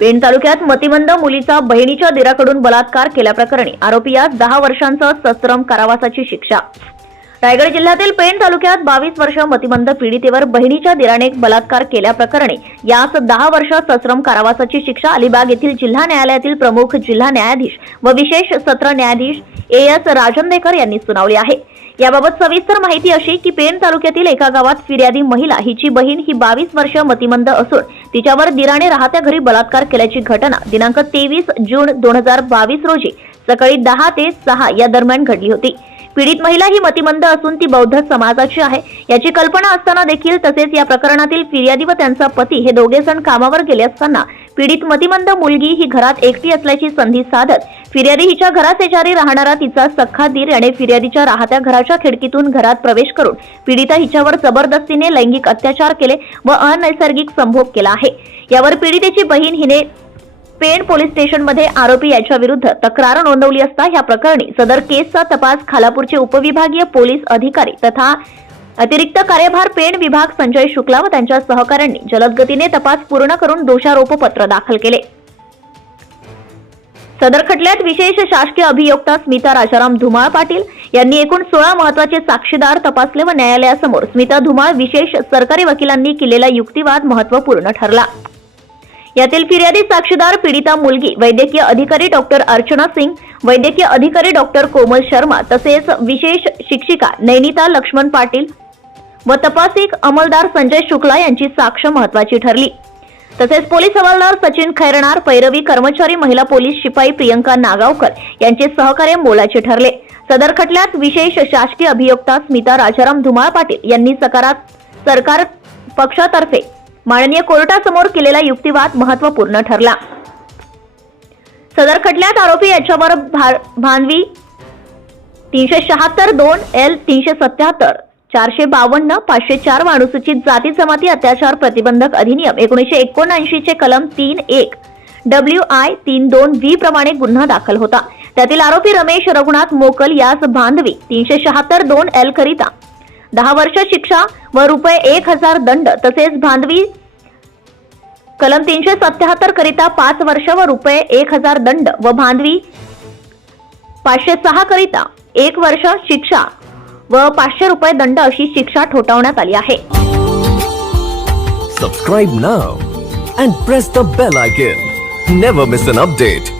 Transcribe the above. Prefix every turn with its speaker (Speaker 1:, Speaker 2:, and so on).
Speaker 1: पेण तालुक्यात मतिमंद मुलीचा बहिणीच्या दिराकडून बलात्कार केल्याप्रकरणी आरोपीयास दहा वर्षांचा सश्रम कारावासाची शिक्षा. रायगड जिल्ह्यातील पेण तालुक्यात बावीस वर्ष मतिमंद पीडितेवर बहिणीच्या दिराने बलात्कार केल्याप्रकरणी यास दहा वर्ष सश्रम कारावासाची शिक्षा अलिबाग येथील जिल्हा न्यायालयातील प्रमुख जिल्हा न्यायाधीश व विशेष सत्र न्यायाधीश ए एस राजंदेकर यांनी सुनावली आहे. याबाबत सविस्तर माहिती अशी की पेण तालुक्यातील एका गावात फिर्यादी महिला हिची बहीण ही बावीस वर्ष मतिमंद असून तिच्यावर दिराने राहत्या घरी बलात्कार केल्याची घटना दिनांक तेवीस जून दोन हजार बावीस रोजी सकाळी दहा ते सहा या दरम्यान घडली होती. पीडित महिला ही मतिमंद असून ती बौद्ध समाजाची आहे. याची कल्पना असताना देखील तसेच या प्रकरणातील फिर्यादी व त्यांचा पती हे दोघे जण कामावर गेले असताना पीडित मतिमंद मुलगी ही घरात एकटी असल्याची संधी साधत फिर्यादी हिच्या घरात शेजारी राहणारा तिचा सख्खा दीर याने फिर्यादीच्या राहत्या घराच्या खिडकीतून घरात प्रवेश करून पीडिता हिच्यावर जबरदस्तीने लैंगिक अत्याचार केले व अनैसर्गिक संभोग केला आहे. यावर पीडितेची बहीण हिने पेण पोलीस स्टेशनमध्ये आरोपी याच्या विरुद्ध तक्रार नोंदवली असता या प्रकरणी सदर केसचा तपास खालापूरचे उपविभागीय पोलीस अधिकारी तथा अतिरिक्त कार्यभार पेण विभाग संजय शुक्ला व त्यांच्या सहकाऱ्यांनी जलद गतीने तपास पूर्ण करून दोषारोपपत्र दाखल केले. सदर खटल्यात विशेष शासकीय अभियोक्ता स्मिता राजाराम धुमाळ पाटील यांनी एकूण सोळा महत्त्वाचे साक्षीदार तपासले व न्यायालयासमोर स्मिता धुमाळ विशेष सरकारी वकिलांनी केलेला युक्तिवाद महत्त्वपूर्ण ठरला. यातील फिर्यादी साक्षीदार पीडिता मुलगी वैद्यकीय अधिकारी डॉक्टर अर्चना सिंग वैद्यकीय अधिकारी डॉक्टर कोमल शर्मा तसेच विशेष शिक्षिका नैनिता लक्ष्मण पाटील व तपासिक अंमलदार संजय शुक्ला यांची साक्ष महत्वाची ठरली. तसेच पोलीस हवालदार सचिन खैरणार पैरवी कर्मचारी महिला पोलीस शिपाई प्रियंका नागावकर यांचे सहकार्य मोलाचे ठरले. सदर खटल्यात विशेष शासकीय अभियोक्ता स्मिता राजाराम धुमाळ पाटील यांनी सकारात सरकार पक्षातर्फे माननीय कोर्टासमोर केलेला युक्तिवाद महत्त्वपूर्ण ठरला. सदर खटल्यात आरोपी याच्यावर भा- भानवी तीनशे शहात्तर दोन एल तीनशे सत्याहत्तर चारशे बावन्न पाचशे चार व अनुसूचित जाती जमाती अत्याचार प्रतिबंधक अधिनियम एकोणीशे एकोणऐंशी चे कलम तीन एक. डब्ल्यू आय तीन दोन व्ही प्रमाणे गुन्हा दाखल होता. त्यातील आरोपी रमेश रघुनाथ मोकल यास बांधवी तीनशे शहात्तर दोन एल करिता. दहा वर्ष शिक्षा व रुपये एक हजार दंड तसेच बांधवी कलम तीनशे सत्याहत्तर करिता पाच वर्ष व रुपये एक हजार दंड व बांधवी पाचशे सहा करिता एक वर्ष शिक्षा व पाचशे रुपये दंड अशी शिक्षा ठोठावण्यात आली आहे.
Speaker 2: Subscribe now and press the bell icon never miss an update